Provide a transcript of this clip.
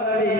already